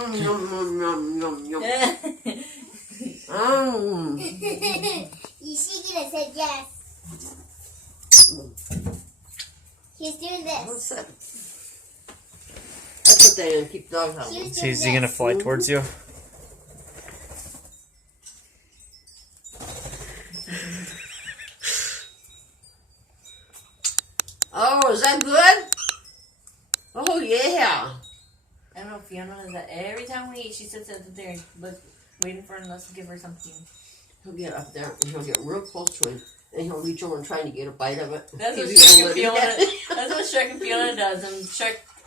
Yum, yum, yum, yum, yum. She gonna say yes. She's doing this. What's that? I put that in and keep the dogs out. So is he gonna fly towards you? Oh, is that good? Oh, yeah. I don't know if Fiona does that. Every time we eat, she sits up there and waiting for us to give her something. He'll get up there and he'll get real close to him. And he'll reach over and try to get a bite of it. That's what Shrek and Fiona. That's what Shrek and Fiona does. And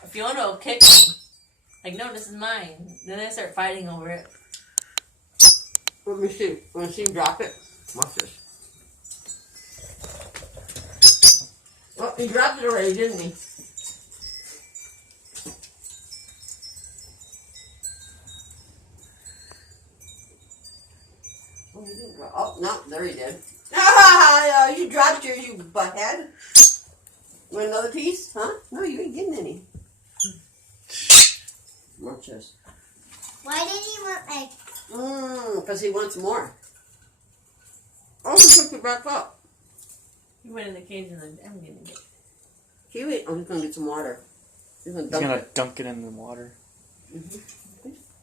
Fiona will kick me. Like, no, this is mine. Then they start fighting over it. Let me see. Want to see him drop it? Watch this. Well, he dropped it already, didn't he? Oh, he didn't drop. Oh, no, there he did. Ah, you dropped yours, you butthead. Want another piece? Huh? No, you ain't getting any. Watch this. Why did he want eggs? Because he wants more. Oh, he took it back up. He went in the cage and then I'm gonna get. Kiwi, oh, he's going to get some water. He's going to He's gonna dunk it in the water. Mm-hmm.